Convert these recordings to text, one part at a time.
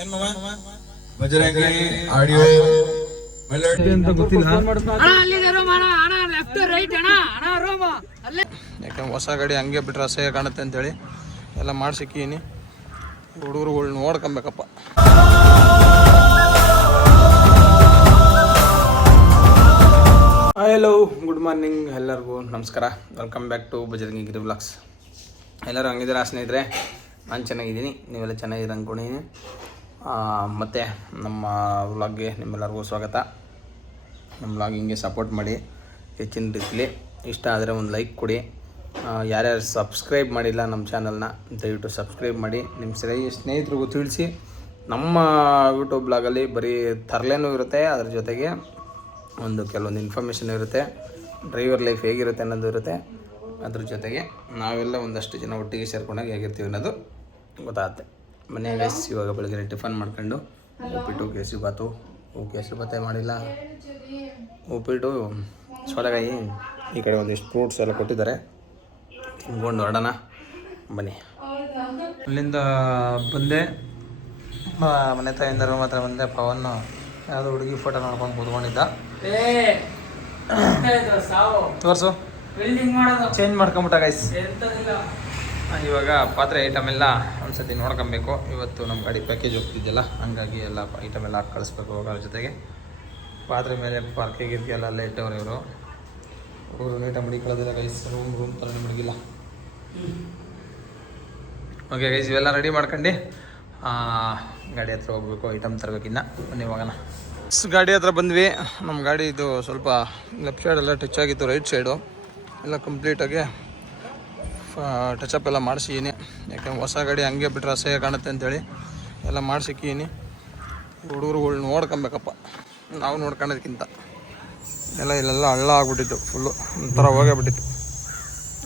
ಏನ್ ಮಾಮ Bajrangi audio melody ಅಂತ ಗೊತ್ತಿಲ್ಲ ಅಣ್ಣ ಅಲ್ಲಿರೋ ಅಣ್ಣ ಲೆಫ್ಟ್ ರೈಟ್ ಅಣ್ಣ ಅಣ್ಣ ರೋಮ ಅಲ್ಲೇ ಯಾಕಂದ್ರೆ ಹೊಸ ಗಾಡಿ ಹಂಗೆ ಬಿಟ್ರೆ ಅಸಹ್ಯ ಕಾಣುತ್ತೆ ಅಂತೇಳಿ ಎಲ್ಲ ಮಾಡ್ಸಿಕ್ಕೀನಿ. ಹುಡುಗರುಗಳು ನೋಡ್ಕೊಬೇಕಪ್ಪ. ಹಲೋ ಗುಡ್ ಮಾರ್ನಿಂಗ್ ಎಲ್ಲರಿಗೂ ನಮಸ್ಕಾರ. Welcome back to Bajrangi Giri vlogs. ಎಲ್ಲರೂ ಹಂಗಿದ್ದೀರಾ ಸ್ನೇಹಿತರೆ? ನಾನು ಚೆನ್ನಾಗಿದ್ದೀನಿ, ನೀವೆಲ್ಲ ಚೆನ್ನಾಗಿದ್ದೀರ ಅಂದ್ಕೊಂಡಿದ್ದೀನಿ. ಮತ್ತು ನಮ್ಮ ವ್ಲಾಗ್ಗೆ ನಿಮ್ಮೆಲ್ಲರಿಗೂ ಸ್ವಾಗತ. ನಮ್ಮ ವ್ಲಾಗಿಂಗೆ ಸಪೋರ್ಟ್ ಮಾಡಿ ಹೆಚ್ಚಿನ ರೀತಿಲಿ. ಇಷ್ಟ ಆದರೆ ಒಂದು ಲೈಕ್ ಕೊಡಿ. ಯಾರ್ಯಾರು ಸಬ್ಸ್ಕ್ರೈಬ್ ಮಾಡಿಲ್ಲ ನಮ್ಮ ಚಾನಲ್ನ ದಯವಿಟ್ಟು ಸಬ್ಸ್ಕ್ರೈಬ್ ಮಾಡಿ. ನಿಮ್ಮ ಸ್ನೇಹಿತರಿಗೂ ತಿಳಿಸಿ. ನಮ್ಮ ಯೂಟ್ಯೂಬ್ ಬ್ಲಾಗಲ್ಲಿ ಬರೀ ತರಲೇನೂ ಇರುತ್ತೆ, ಅದ್ರ ಜೊತೆಗೆ ಒಂದು ಕೆಲವೊಂದು ಇನ್ಫಾರ್ಮೇಷನ್ ಇರುತ್ತೆ, ಡ್ರೈವರ್ ಲೈಫ್ ಹೇಗಿರುತ್ತೆ ಅನ್ನೋದು ಇರುತ್ತೆ. ಅದ್ರ ಜೊತೆಗೆ ನಾವೆಲ್ಲ ಒಂದಷ್ಟು ಜನ ಒಟ್ಟಿಗೆ ಸೇರ್ಕೊಂಡಾಗ ಹೇಗಿರ್ತೀವಿ ಅನ್ನೋದು ಗೊತ್ತಾಗುತ್ತೆ. ಮನೆಯಾಗ ಇವಾಗ ಬೆಳಗ್ಗೆ ಟಿಫನ್ ಮಾಡ್ಕೊಂಡು ಉಪ್ಪಿಟ್ಟು ಕೇಸರಿ ಬಾತು. ಕೇಸರಿ ಬಾತೇ ಮಾಡಿಲ್ಲ, ಉಪ್ಪಿಟ್ಟು ಸೋರೆಕಾಯಿ, ಈ ಕಡೆ ಒಂದಿಷ್ಟು ಫ್ರೂಟ್ಸ್ ಎಲ್ಲ ಕೊಟ್ಟಿದ್ದಾರೆ. ತಿನ್ಕೊಂಡು ಹೊರಡೋಣ ಬನ್ನಿ. ಅಲ್ಲಿಂದ ಬಂದೆ, ಮನೆ ತಾಯಿಂದ ಮಾತ್ರ ಬಂದೆ. ಪವನ್ ಯಾವುದೋ ಹುಡುಗಿ ಫೋಟೋ ನೋಡ್ಕೊಂಡು ಕೂತ್ಕೊಂಡಿದ್ದ. ತೋರಿಸು, ಚೇಂಜ್ ಮಾಡ್ಕೊಂಬಿಟ್ಟ ಗೈಸ್. ಇವಾಗ ಪಾತ್ರೆ ಐಟಮ್ ಎಲ್ಲ ಒಂದ್ಸತಿ ನೋಡ್ಕೊಬೇಕು. ಇವತ್ತು ನಮ್ಮ ಗಾಡಿ ಪ್ಯಾಕೇಜ್ ಹೋಗ್ತಿದ್ದೆಲ್ಲ, ಹಂಗಾಗಿ ಎಲ್ಲ ಐಟಮ್ ಎಲ್ಲ ಹಾಕಿ ಕಳಿಸ್ಬೇಕು. ಅದ್ರ ಜೊತೆಗೆ ಪಾತ್ರೆ ಮೇಲೆ ಪಾರ್ಕಿಗೆ ಎಲ್ಲ ಅಲ್ಲೇ ಇಟ್ಟವ್ರು ಇವರು. ಹುಡುಗರು ನೀಟಾಗಿ ಮಡಿಕೊಳ್ಳೋದಿಲ್ಲ ಗೈಸ್, ರೂಮ್ ಥರ ಮಡಗಿಲ್ಲ. ಓಕೆ ಗೈಸ್, ಇವೆಲ್ಲ ರೆಡಿ ಮಾಡ್ಕೊಂಡು ಗಾಡಿ ಹತ್ರ ಹೋಗ್ಬೇಕು, ಐಟಮ್ ತರಬೇಕಿನ್ನ. ಬನ್ನಿ ಹೋಗೋಣ. ಗಾಡಿ ಹತ್ರ ಬಂದ್ವಿ. ನಮ್ಮ ಗಾಡಿ ಇದು ಸ್ವಲ್ಪ ಲೆಫ್ಟ್ ಸೈಡ್ ಎಲ್ಲ ಟಚ್ ಆಗಿತ್ತು, ರೈಟ್ ಸೈಡು ಎಲ್ಲ ಕಂಪ್ಲೀಟಾಗಿ ಟಚಪ್ ಎಲ್ಲ ಮಾಡಿಸಿದ್ದೀನಿ. ಯಾಕಂದ್ರೆ ಹೊಸ ಗಾಡಿ ಹಂಗೆ ಬಿಟ್ರೆ ಅಸಹ್ಯ ಕಾಣುತ್ತೆ ಅಂತೇಳಿ ಎಲ್ಲ ಮಾಡಿಸಿಕ್ಕೀನಿ. ಹುಡುಗರುಗಳು ನೋಡ್ಕೊಬೇಕಪ್ಪ, ನಾವು ನೋಡ್ಕೊಳ್ಳೋದಕ್ಕಿಂತ. ಇಲ್ಲೆಲ್ಲ ಹಳ್ಳ ಆಗ್ಬಿಟ್ಟಿತ್ತು, ಫುಲ್ಲು ಒಂಥರ ಹೋಗೇಬಿಟ್ಟಿತ್ತು.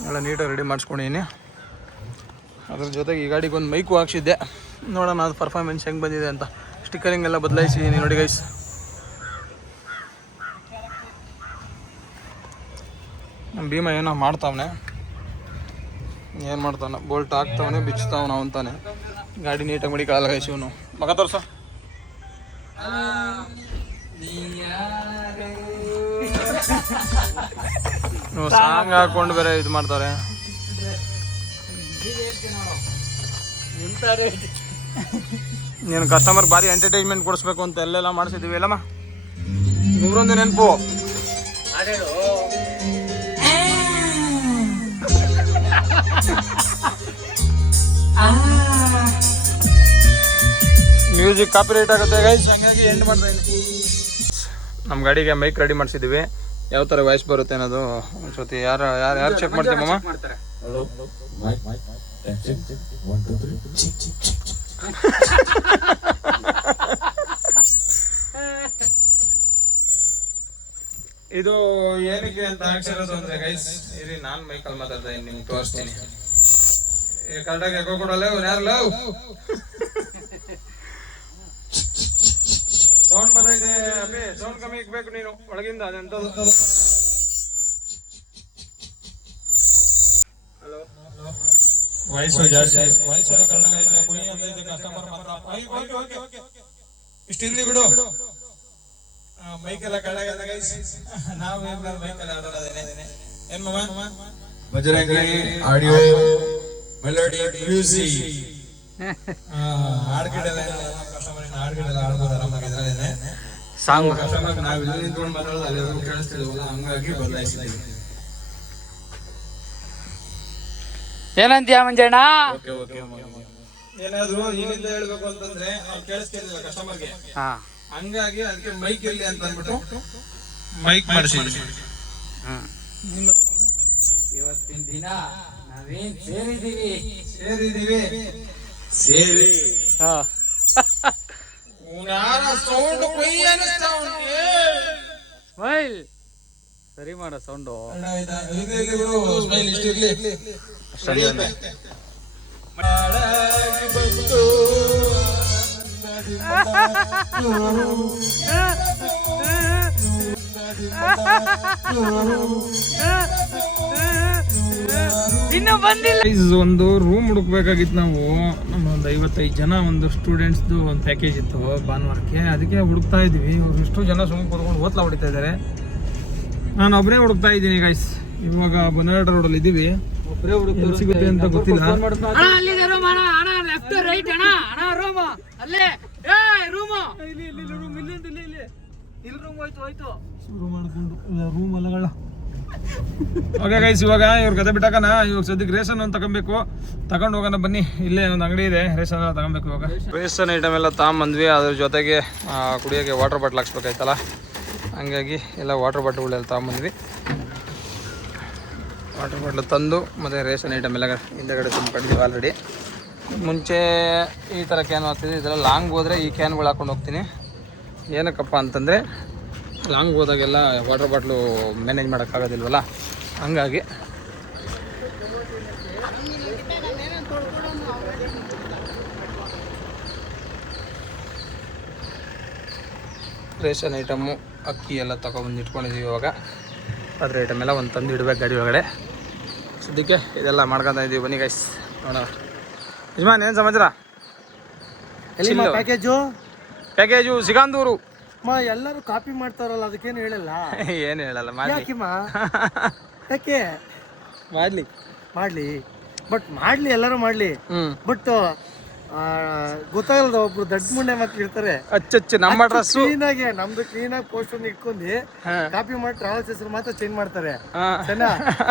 ಎಲ್ಲ ನೀಟಾಗಿ ರೆಡಿ ಮಾಡಿಸ್ಕೊಂಡಿದ್ದೀನಿ. ಅದ್ರ ಜೊತೆಗೆ ಈ ಗಾಡಿಗೆ ಒಂದು ಮೈಕು ಹಾಕ್ಸಿದ್ದೆ, ನೋಡೋಣ ಅದು ಪರ್ಫಾರ್ಮೆನ್ಸ್ ಹೆಂಗೆ ಬಂದಿದೆ ಅಂತ. ಸ್ಟಿಕ್ಕರಿಂಗ್ ಎಲ್ಲ ಬದಲಾಯಿಸಿದ್ದೀನಿ ನೋಡಿ ಗೈಸ್. ನಮ್ಮ ಭೀಮ ಏನೋ ಮಾಡ್ತಾವನೆ, ಏನು ಮಾಡ್ತಾನೆ, ಬೋಲ್ಟ್ ಹಾಕ್ತಾವನೆ, ಬಿಚ್ತಾವನ ಅಂತಾನೆ. ಗಾಡಿ ನೀಟಾಗಿ ಮಡಿಕೊಳ್ಳಲ್ಲ ಗೈಸ್ ಇವನು. ಮಗ ತೋರ್ಸ. ಸಾಂಗ್ ಹಾಕೊಂಡು ಬೇರೆ ಇದು ಮಾಡ್ತಾರೆ. ನೀನು ಕಸ್ಟಮರ್ ಭಾರಿ ಎಂಟರ್ಟೈನ್ಮೆಂಟ್ ಕೊಡಿಸ್ಬೇಕು ಅಂತ ಎಲ್ಲೆಲ್ಲ ಮಾಡಿಸಿದ್ದೀವಿ ಅಲ್ಲಮ್ಮ. ನೂರೊಂದು ನೆನಪು. ಮ್ಯೂಸಿಕ್ ಕಾಪಿರೈಟ್ ಆಗುತ್ತೆ ಗೈಸ್, ಹಂಗಾಗಿ ಎಂಡ್ ಮಾಡ್ತಾ ಇದ್ದೀನಿ. ನಮ್ಮ ಗಾಡಿಗೆ ಮೈಕ್ ರೆಡಿ ಮಾಡಿಸಿದ್ದೀವಿ. ಯಾವ ಥರ ವಾಯ್ಸ್ ಬರುತ್ತೆ ಅನ್ನೋದು ಒಂದ್ಸತಿ ಯಾರು ಚೆಕ್ ಮಾಡ್ತೀವಿ ಮಾಮ? ಇದು ಏನಕ್ಕೆ ಅಂತ ಹಾಕ್ಸಿರೋದು ಅಂದ್ರೆ ಗೈಸ್, ಇರಿ ನಾನು ಮೈಕಲ್ ಮಾತಾಡ್ತಾ ಇದ್ದೀನಿ, ನಿಮ್ಗೆ ತೋರಿಸ್ತೀನಿ. ಕರೆಕ್ಟಾಗಿ ಎಕೋ ಕೊಡಲ್ಲ ಯಾರಲ್ಲ, ಸೌಂಡ್ ಬರ್ತೈತೆ ಅಬ್ಬೇ, ಸೌಂಡ್ ಕಮ್ಮಿ ಇಕ್ಬೇಕು ನೀನು ಒಳಗಿಂದ. ಅದೆಂತದ್ದು? ಹಲೋ, ವಾಯ್ಸು ಜಾಸ್ತಿ, ವಾಯ್ಸ್ ಎಲ್ಲ ಕರೆಕ್ಟಾಗಿ ಐತೆ. ಕುಯ್ ಅಂತ ಐತೆ, ಕಸ್ಟಮರ್ ಮಾತ್ರ. ಇಷ್ಟು ಇರ್ಲಿ ಬಿಡು, ಮೈಕೆಲ್ಲ ಕಳ್ಳಾಗಲ್ಲ ಗೈಸ್. ನಾವು ಮೈಕೆಲ್ಲ ಆಡೋದೇನೆ. ಏನ್ ಮಾಮ? ಬಜರಂಗಿ ಆಡಿಯೋ ಮೆಲೋಡಿ ಮ್ಯೂಸಿಕ್ ಹಾಡ್ಗಿಡೆಲ್ಲ ಹಾಡ್ಗಿಡೆಲ್ಲ ಆಡ್ಬೋದು ಆರಾಮಾಗಿ. ಇದ್ರಲ್ಲೇನೆ ಸಾಂಗ್ ಕಸ್ಟಮರ್ ನಾವು ಇಲ್ಲಿ ನಿಂತ್ಕೊಂಡು ಮಾತಾಡೋದು ಅಲ್ಲಿ ಕೇಳಿಸ್ತಿದ್ವಲ್ಲ, ಹಂಗಾಗಿ ಬದಲಾಯಿಸಿದ್ದೀವಿ. ಏನಂತೀಯ ಮಂಜಣ್ಣ? ಏನಾದ್ರು ಏನಿಂದ ಹೇಳ್ಬೇಕು ಅಂತಂದ್ರೆ ಅವ್ರು ಕೇಳಿಸ್ತಿರ್ಲಿಲ್ಲ ಕಸ್ಟಮರ್ಗೆ, ಹಂಗಾಗಿ ಅದಕ್ಕೆ ಮೈಕ್ ಇರ್ಲಿ ಅಂತ ಅಂದ್ಬಿಟ್ಟು ಮೈಕ್ ಮಾಡಿಸಿದ್ವಿ. ಇವತ್ತಿನ ದಿನ ನಾವೇನ್ ಸೇರಿದೀವಿ ಸ್ಮೈಲ್ ಸರಿ ಮಾಡೋ ಸೌಂಡು. ಇನ್ನು ಬಂದಿಲ್ಲ. ಒಂದು ರೂಮ್ ಹುಡುಕ್ಬೇಕಾಗಿತ್ತು ನಾವು. ನಮ್ಮೊಂದು 55 ಜನ ಒಂದು ಸ್ಟೂಡೆಂಟ್ಸ್ದು ಒಂದು ಪ್ಯಾಕೇಜ್ ಇತ್ತು ಭಾನುವಾರಕ್ಕೆ. ಅದಕ್ಕೆ ಹುಡುಕ್ತಾ ಇದ್ವಿ. ಇವ್ರು ಇಷ್ಟು ಜನ ಸುಮ್ಮನೆ ಕೂತ್ಕೊಂಡು ಓದ್ಲಾ ಹೊಡಿತಾ ಇದ್ದಾರೆ. ನಾನು ಒಬ್ಬನೇ ಹುಡುಕ್ತಾ ಇದ್ದೀನಿ ಗೈಸ್. ಇವಾಗ ಬೊನಾಡ್ ರೋಡಲ್ಲಿ ಇದ್ದೀವಿ. ಎಲ್ಲಿ ಸಿಗುತ್ತೆ ಅಂತ ಗೊತ್ತಿಲ್ಲ. ಅಣ್ಣ ಅಲ್ಲಿದೆ ರೂಮ್ ಅಣ್ಣ. ಅಣ್ಣ ಲೆಫ್ಟ್ ರೈಟ್ ಅಣ್ಣ. ಅಣ್ಣ ರೂಮ್ ಅಲ್ಲೇ. ಏ ರೂಮ್ ಇಲ್ಲಿ ರೂಮ್ ಇಲ್ಲಿ ರೂಮ್ ಹೋಯ್ತು ಶುರು ಮಾಡ್ಕೊಂಡು ರೂಮ್ ಅಲ್ಲಗಳ. ಓಕೆ ಗೈಸ್, ಇವಾಗ ಇವ್ರ ಕತೆ ಬಿಟ್ಟಾಕನ. ಇವಾಗ ಸದ್ಯಕ್ಕೆ ರೇಷನ್ ಒಂದು ತಗೊಬೇಕು. ತಗೊಂಡು ಹೋಗೋಣ ಬನ್ನಿ. ಇಲ್ಲೇ ಒಂದು ಅಂಗಡಿ ಇದೆ, ರೇಷನ್ ಎಲ್ಲ ತಗೊಬೇಕು. ಇವಾಗ ರೇಷನ್ ಐಟಮ್ ಎಲ್ಲ ತಗೊಂಬಂದ್ವಿ. ಅದ್ರ ಜೊತೆಗೆ ಕುಡಿಯೋಕ್ಕೆ ವಾಟರ್ ಬಾಟ್ಲ್ ಹಾಕ್ಸ್ಬೇಕಾಯ್ತಲ್ಲ, ಹಂಗಾಗಿ ಎಲ್ಲ ವಾಟರ್ ಬಾಟ್ಲ್ಗಳೆಲ್ಲ ತಗೊಂಬಂದ್ವಿ. ವಾಟರ್ ಬಾಟ್ಲ್ ತಂದು ಮತ್ತು ರೇಷನ್ ಐಟಮ್ ಎಲ್ಲ ಹಿಂದೆಗಡೆ ತುಂಬ್ಕೊಂಡಿದ್ದೀವಿ ಆಲ್ರೆಡಿ. ಮುಂಚೆ ಈ ಥರ ಕ್ಯಾನ್ ಹಾಕ್ತಿದ್ವಿ. ಇದೆಲ್ಲ ಲಾಂಗ್ ಹೋದರೆ ಈ ಕ್ಯಾನ್ಗಳು ಹಾಕ್ಕೊಂಡು ಹೋಗ್ತೀನಿ. ಏನಕ್ಕಪ್ಪ ಅಂತಂದರೆ ಲಾಂಗ್ ಹೋದಾಗೆಲ್ಲ ವಾಟರ್ ಬಾಟ್ಲು ಮ್ಯಾನೇಜ್ ಮಾಡೋಕ್ಕಾಗೋದಿಲ್ವಲ್ಲ, ಹಂಗಾಗಿ. ರೇಷನ್ ಐಟಮ್ಮು ಅಕ್ಕಿ ಎಲ್ಲ ತೊಗೊಬಂದು ಇಟ್ಕೊಂಡಿದ್ದೀವಿ. ಇವಾಗ ಅದ್ರ ಐಟಮ್ ಎಲ್ಲ ಒಂದು ತಂದು ಇಡಬೇಕು ಗಾಡಿ ಒಳಗಡೆ. ಸದ್ಯಕ್ಕೆ ಇದೆಲ್ಲ ಮಾಡ್ಕೊತಾ ಇದ್ದೀವಿ. ಬನ್ನಿ ಗೈಸ್ ನೋಡೋಣ. ಯಜಮಾನ್ ಏನು ಸಮಾಚಾರ? ಪ್ಯಾಕೇಜು ಸಿಗಂದೂರು. ಎಲ್ಲರೂ ಕಾಪಿ ಮಾಡ್ತಾರಲ್ಲ, ಅದಕ್ಕೇನು ಹೇಳಲ್ಲ. ಏನು ಹೇಳಲ್ಲ, ಮಾಡ್ಲಿ ಯಾಕೆ ಮಾಡ್ಲಿ ಬಟ್ ಮಾಡ್ಲಿ, ಎಲ್ಲರೂ ಮಾಡ್ಲಿ. ಬಟ್ ಗೊತ್ತಾಗಲ್ದ ಒಬ್ರು ದಡ್ಡ ಮುಂಡೆ ಮಕ್ಳು ಇರ್ತಾರೆ. ಅಚ್ಚಚ್ಚು ನಮ್ಮ ಅಡ್ರೆಸ್ ಕ್ಲೀನಾಗಿ ನಮ್ದು ಕ್ಲೀನಾಗಿ ಪೋಸ್ಟರ್ ಇಟ್ಕೊಂಡು ಕಾಪಿ ಮಾಡಿ ಟ್ರಾವೆಲ್ಸ್ ಹೆಸರು ಮಾತ್ರ ಚೇಂಜ್ ಮಾಡ್ತಾರೆ. ಸಣ್ಣ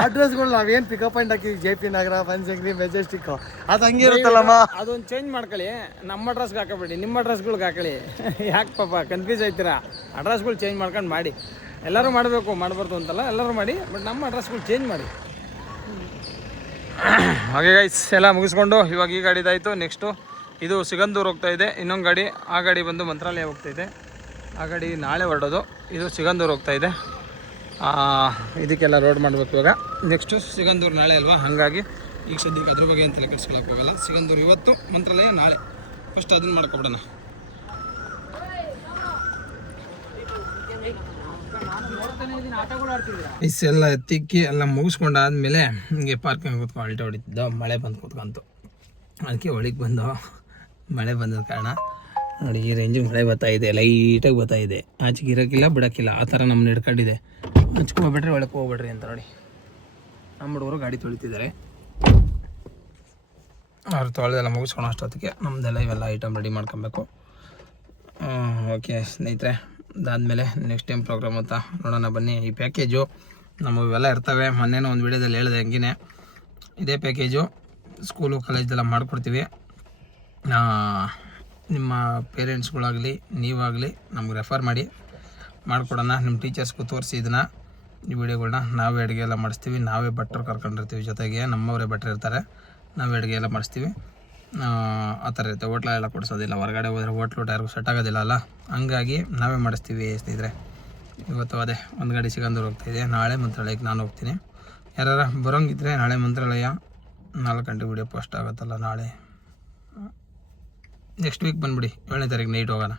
ಅಡ್ರೆಸ್ಗಳು ನಾವೇನ್ ಪಿಕಪ್ ಪಾಯಿಂಟ್ ಹಾಕಿ JP ನಗರ, ಪಂಚಗಿರಿ, ಮೆಜೆಸ್ಟಿಕ್ ಅದು ಹಂಗೆ ಇರುತ್ತಲ್ಲಮ್ಮ. ಅದೊಂದು ಚೇಂಜ್ ಮಾಡ್ಕೊಳ್ಳಿ. ನಮ್ಮ ಅಡ್ರೆಸ್ಗೆ ಹಾಕಬೇಡಿ, ನಿಮ್ಮ ಅಡ್ರೆಸ್ಗಳ್ಗೆ ಹಾಕೊಳ್ಳಿ. ಯಾಕೆ ಪಾಪ ಕನ್ಫ್ಯೂಸ್ ಆಯ್ತೀರಾ? ಅಡ್ರೆಸ್ಗಳು ಚೇಂಜ್ ಮಾಡ್ಕೊಂಡು ಮಾಡಿ. ಎಲ್ಲರೂ ಮಾಡಬೇಕು, ಮಾಡಬಾರ್ದು ಅಂತಲ್ಲ, ಎಲ್ಲರೂ ಮಾಡಿ. ಬಟ್ ನಮ್ಮ ಅಡ್ರೆಸ್ಗಳು ಚೇಂಜ್ ಮಾಡಿ. ಹಾಗೆ ಗೈಸ್ ಎಲ್ಲ ಮುಗಿಸ್ಕೊಂಡು ಇವಾಗ ಈ ಗಾಡಿದಾಯಿತು. ನೆಕ್ಸ್ಟು ಇದು ಸಿಗಂದೂರು ಹೋಗ್ತಾ ಇದೆ. ಇನ್ನೊಂದು ಗಾಡಿ, ಆ ಗಾಡಿ ಬಂದು ಮಂತ್ರಾಲಯ ಹೋಗ್ತಾಯಿದೆ. ಆ ಗಾಡಿ ನಾಳೆ ಹೊರಡೋದು. ಇದು ಸಿಗಂದೂರು ಹೋಗ್ತಾ ಇದೆ. ಇದಕ್ಕೆಲ್ಲ ರೋಡ್ ಮಾಡಬೇಕು ಇವಾಗ. ನೆಕ್ಸ್ಟು ಸಿಗಂದೂರು ನಾಳೆ ಅಲ್ವಾ, ಹಾಗಾಗಿ ಈಗ ಸದ್ಯಕ್ಕೆ ಅದ್ರ ಬಗ್ಗೆ ಅಂತಲೇ ಕೆಡ್ಸ್ಕೊಳಕ್ಕೆ ಹೋಗಲ್ಲ. ಸಿಗಂದೂರು ಇವತ್ತು, ಮಂತ್ರಾಲಯ ನಾಳೆ. ಫಸ್ಟ್ ಅದನ್ನು ಮಾಡ್ಕೊಬಿಡೋಣ. ಇಷ್ಟೆಲ್ಲ ತಿಕ್ಕಿ ಎಲ್ಲ ಮುಗಿಸ್ಕೊಂಡಾದ್ಮೇಲೆ ಹಿಂಗೆ ಪಾರ್ಕಿಂಗ್ ಕೂತ್ಕೊಂಡು ಅಲ್ಟೆ ಹೊಡಿತಿದ್ದೋ. ಮಳೆ ಬಂದು ಕೂತ್ಕೊಂತು. ಅದಕ್ಕೆ ಒಳಗೆ ಬಂದು ಮಳೆ ಬಂದ ಕಾರಣ ನೋಡಿ ಈ ರೇಂಜಿಗೆ ಮಳೆ ಬರ್ತಾಯಿದೆ. ಲೈಟಾಗಿ ಬರ್ತಾಯಿದೆ. ಆಚೆಗೆ ಇರೋಕ್ಕಿಲ್ಲ ಬಿಡೋಕ್ಕಿಲ್ಲ, ಆ ಥರ ನಮ್ಮನ್ನ ಹಿಡ್ಕೊಂಡಿದೆ. ಹಚ್ಕೊಬಿಟ್ರೆ ಒಳಗೆ ಹೋಗ್ಬಿಡ್ರಿ ಅಂತ ನೋಡಿ ನಮ್ಮ ಹುಡುಗರು ಗಾಡಿ ತೊಳಿತಿದ್ದಾರೆ. ಅವ್ರು ತೊಳೆದೆಲ್ಲ ಮುಗಿಸ್ಕೊಂಡು ಅಷ್ಟೊತ್ತಿಗೆ ನಮ್ಮದೆಲ್ಲ ಇವೆಲ್ಲ ಐಟಮ್ ರೆಡಿ ಮಾಡ್ಕೊಬೇಕು. ಓಕೆ ಸ್ನೇಹಿತರೆ, ಅದಾದಮೇಲೆ ನೆಕ್ಸ್ಟ್ ಟೈಮ್ ಪ್ರೋಗ್ರಾಮ್ ಅಂತ ನೋಡೋಣ ಬನ್ನಿ. ಈ ಪ್ಯಾಕೇಜು ನಮ್ಮ ಇವೆಲ್ಲ ಇರ್ತವೆ. ಮೊನ್ನೆನೂ ಒಂದು ವೀಡಿಯೋದಲ್ಲಿ ಹೇಳಿದೆ ಹಂಗೆ. ಇದೇ ಪ್ಯಾಕೇಜು ಸ್ಕೂಲು ಕಾಲೇಜ್ದೆಲ್ಲ ಮಾಡಿಕೊಡ್ತೀವಿ. ನಿಮ್ಮ ಪೇರೆಂಟ್ಸ್ಗಳಾಗಲಿ ನೀವಾಗಲಿ ನಮ್ಗೆ ರೆಫರ್ ಮಾಡಿ ಮಾಡಿಕೊಡೋಣ. ನಿಮ್ಮ ಟೀಚರ್ಸ್ಗೂ ತೋರಿಸಿ ಇದನ್ನು, ಈ ವಿಡಿಯೋಗಳನ್ನ. ನಾವೇ ಅಡುಗೆ ಎಲ್ಲ ಮಾಡಿಸ್ತೀವಿ, ನಾವೇ ಭಟ್ರು ಕರ್ಕೊಂಡಿರ್ತೀವಿ. ಜೊತೆಗೆ ನಮ್ಮವರೇ ಭಟ್ರು ಇರ್ತಾರೆ, ನಾವೇ ಅಡುಗೆ ಎಲ್ಲ ಮಾಡಿಸ್ತೀವಿ. ಆ ಥರ ಇರುತ್ತೆ. ಹೋಟ್ಲೆಲ್ಲ ಕೊಡಿಸೋದಿಲ್ಲ. ಹೊರಗಡೆ ಹೋದರೆ ಹೋಟ್ಲು ಯಾರಿಗೂ ಸೆಟ್ ಆಗೋದಿಲ್ಲ ಅಲ್ಲ, ಹಂಗಾಗಿ ನಾವೇ ಮಾಡಿಸ್ತೀವಿ ಸ್ನೇಹಿತರೆ. ಇವತ್ತು ಅದೇ ಒಂದು ಗಾಡಿ ಸಿಗಂದೂರು ಹೋಗ್ತಾಯಿದೆ. ನಾಳೆ ಮಂತ್ರಾಲಯಕ್ಕೆ ನಾನು ಹೋಗ್ತೀನಿ. ಯಾರು ಬರೋಂಗಿದ್ರೆ ನಾಳೆ ಮಂತ್ರಾಲಯ 4 ಗಂಟೆಗೆ ವಿಡಿಯೋ ಪೋಸ್ಟ್ ಆಗುತ್ತಲ್ಲ ನಾಳೆ. ನೆಕ್ಸ್ಟ್ ವೀಕ್ ಬಂದುಬಿಡಿ, 7ನೇ ತಾರೀಕು ನೈಟ್ ಹೋಗೋಣ.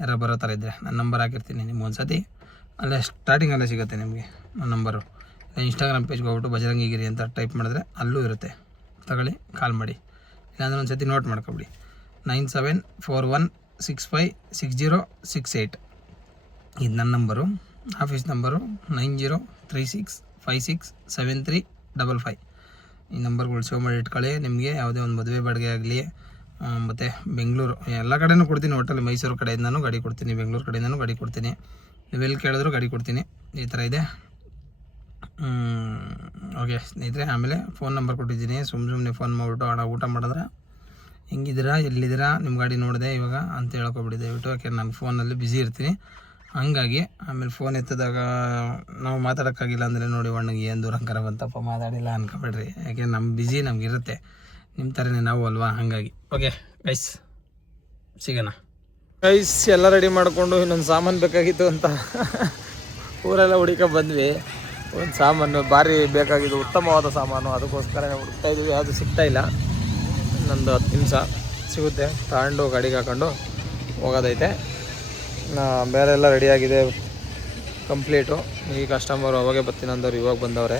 ಯಾರು ಬರೋ ಥರ ಇದ್ದರೆ ನನ್ನ ನಂಬರ್ ಹಾಕಿರ್ತೀನಿ ನಿಮ್ಗೆ ಒಂದು ಸತಿ. ಅಲ್ಲೇ ಸ್ಟಾರ್ಟಿಂಗಲ್ಲೇ ಸಿಗುತ್ತೆ ನಿಮಗೆ ನನ್ನ ನಂಬರು. ಇನ್ಸ್ಟಾಗ್ರಾಮ್ ಪೇಜ್ಗೆ ಹೋಗ್ಬಿಟ್ಟು ಬಜರಂಗಿಗಿರಿ ಅಂತ ಟೈಪ್ ಮಾಡಿದ್ರೆ ಅಲ್ಲೂ ಇರುತ್ತೆ, ತಗೊಳ್ಳಿ, ಕಾಲ್ ಮಾಡಿ. ಇಲ್ಲಾಂದ್ರೆ ಒಂದು ಸತಿ ನೋಟ್ ಮಾಡ್ಕೊಬಿಡಿ. 9741656068 ಇದು ನನ್ನ ನಂಬರು. Office number 9036567355. ಈ ನಂಬರ್ಗಳು ಸೇವ್ ಮಾಡಿ ಇಟ್ಕೊಳ್ಳಿ. ನಿಮಗೆ ಯಾವುದೇ ಒಂದು ಮದುವೆ ಬಾಡಿಗೆ ಆಗಲಿ, ಮತ್ತು ಬೆಂಗಳೂರು ಎಲ್ಲ ಕಡೆಯೂ ಕೊಡ್ತೀನಿ. ಒಟ್ಟಲ್ಲಿ ಮೈಸೂರು ಕಡೆಯಿಂದನೂ ಗಾಡಿ ಕೊಡ್ತೀನಿ, ಬೆಂಗಳೂರು ಕಡೆಯಿಂದನೂ ಗಾಡಿ ಕೊಡ್ತೀನಿ. ನೀವೆಲ್ಲಿ ಕೇಳಿದ್ರು ಗಾಡಿ ಕೊಡ್ತೀನಿ. ಈ ಥರ ಇದೆ. ಓಕೆ ಸ್ನೇಹಿತರೆ, ಆಮೇಲೆ ಫೋನ್ ನಂಬರ್ ಕೊಟ್ಟಿದ್ದೀನಿ. ಸುಮ್ಮನೆ ಫೋನ್ ಮಾಡಿಬಿಟ್ಟು ಅಣ್ಣ ಊಟ ಮಾಡಿದ್ರೆ ಹೆಂಗಿದ್ದೀರಾ, ಎಲ್ಲಿದ್ದೀರಾ, ನಿಮ್ಮ ಗಾಡಿ ನೋಡಿದೆ ಇವಾಗ ಅಂತ ಹೇಳ್ಕೊಬಿಡಿ ದಯವಿಟ್ಟು. ಯಾಕೆ ನಾನು ಫೋನಲ್ಲಿ ಬ್ಯುಸಿ ಇರ್ತೀನಿ, ಹಂಗಾಗಿ. ಆಮೇಲೆ ಫೋನ್ ಎತ್ತಿದಾಗ ನಾವು ಮಾತಾಡೋಕ್ಕಾಗಿಲ್ಲ ಅಂದರೆ ನೋಡಿ ಒಣ್ಣಗೆ ಏನು ದೂರಂಕರ ಬಂತಪ್ಪ ಮಾತಾಡಿಲ್ಲ ಅನ್ಕೊಬೇಡ್ರಿ. ಯಾಕೆ ನಮ್ಮ ಬ್ಯುಸಿ ನಮಗಿರುತ್ತೆ, ನಿಮ್ಮ ಥರನೇ ನಾವು ಅಲ್ವಾ, ಹಾಗಾಗಿ. ಓಕೆ ಗೈಸ್, ಸಿಗೋಣ ಗೈಸ್. ಎಲ್ಲ ರೆಡಿ ಮಾಡಿಕೊಂಡು ಇನ್ನೊಂದು ಸಾಮಾನು ಬೇಕಾಗಿತ್ತು ಅಂತ ಊರೆಲ್ಲ ಹುಡುಕ ಬಂದ್ವಿ. ಒಂದು ಸಾಮಾನು ಭಾರಿ ಬೇಕಾಗಿದ್ದು, ಉತ್ತಮವಾದ ಸಾಮಾನು. ಅದಕ್ಕೋಸ್ಕರ ಹುಡುಕ್ತಾ ಇದ್ದೀವಿ, ಅದು ಸಿಗ್ತಾಯಿಲ್ಲ. ಇನ್ನೊಂದು 10 ನಿಮಿಷ ಸಿಗುತ್ತೆ, ತಗೊಂಡು ಗಾಡಿಗೆ ಹಾಕೊಂಡು ಹೋಗೋದೈತೆ. ಬೇರೆ ಎಲ್ಲ ರೆಡಿಯಾಗಿದೆ ಕಂಪ್ಲೀಟು. ಈ ಕಸ್ಟಮರು ಅವಾಗೆ ಬರ್ತೀನಿ ಅಂದವ್ರು ಇವಾಗ ಬಂದವ್ರೆ.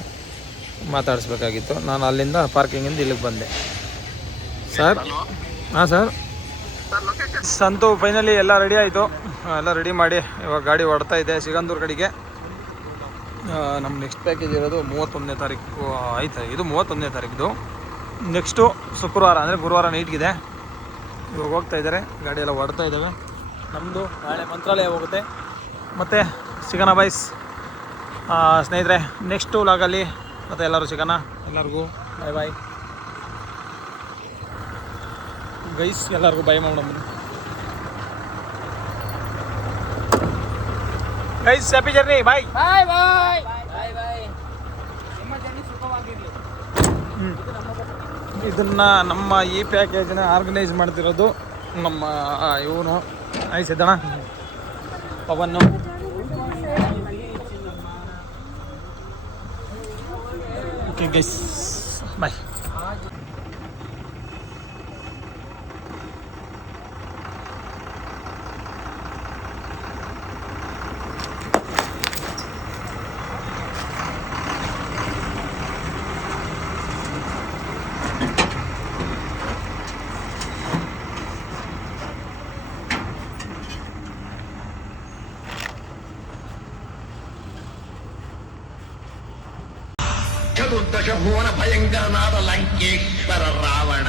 ಮಾತಾಡಿಸ್ಬೇಕಾಗಿತ್ತು. ನಾನು ಅಲ್ಲಿಂದ ಪಾರ್ಕಿಂಗಿಂದ ಇಲ್ಲಿಗೆ ಬಂದೆ. ಸರ್ ಹಾಂ ಸರ್, ಸಂತು ಫೈನಲಿ ಎಲ್ಲ ರೆಡಿ ಆಯಿತು. ಎಲ್ಲ ರೆಡಿ ಮಾಡಿ ಇವಾಗ ಗಾಡಿ ಹೊಡ್ತಾ ಇದೆ ಸಿಗಂದೂರು ಕಡೆಗೆ. ನಮ್ಮ ನೆಕ್ಸ್ಟ್ ಪ್ಯಾಕೇಜ್ ಇರೋದು 31ನೇ ತಾರೀಕು ಆಯ್ತು. ಇದು 31ನೇ ತಾರೀಕು. ನೆಕ್ಸ್ಟು ಶುಕ್ರವಾರ ಅಂದರೆ ಗುರುವಾರ ನೈಟ್ಗಿದೆ. ಇವಾಗ ಹೋಗ್ತಾ ಇದ್ದಾರೆ, ಗಾಡಿ ಎಲ್ಲ ಹೊಡ್ತಾ ಇದ್ದಾವೆ. ನಮ್ಮದು ನಾಳೆ ಮಂತ್ರಾಲಯ ಹೋಗುತ್ತೆ. ಮತ್ತು ಸಿಗೋಣ ಬೈಸ್ ಸ್ನೇಹಿತರೆ, ನೆಕ್ಸ್ಟು ವ್ಲಾಗಲ್ಲಿ ಮತ್ತು ಎಲ್ಲರೂ ಸಿಗೋಣ. ಎಲ್ಲರಿಗೂ ಬಾಯ್ ಬಾಯ್ ಗೈಸ್, ಎಲ್ಲರಿಗೂ ಬಾಯ್ ಮಾಡೋಣ ಗೈಸ್. ಹ್ಯಾಪಿ ಜರ್ನಿ, ಬಾಯ್ ಬಾಯ್ ಬಾಯ್ ಬಾಯ್ ಬಾಯ್. ನಿಮ್ಮ ಜರ್ನಿ ಸುಖವಾಗಿರಲಿ. ಇದನ್ನು ನಮ್ಮ ಈ ಪ್ಯಾಕೇಜನ್ನ ಆರ್ಗನೈಸ್ ಮಾಡ್ತಿರೋದು ನಮ್ಮ ಇವನು ಸಿದ್ದಣ್ಣ, ಪವನ್ನು. ಓಕೆ ಗೈಸ್, ಬಾಯ್. ಚತುರ್ದಶ ಭುವನ ಭಯಂಕರನಾದ ಲಂಕೇಶ್ವರ ರಾವಣ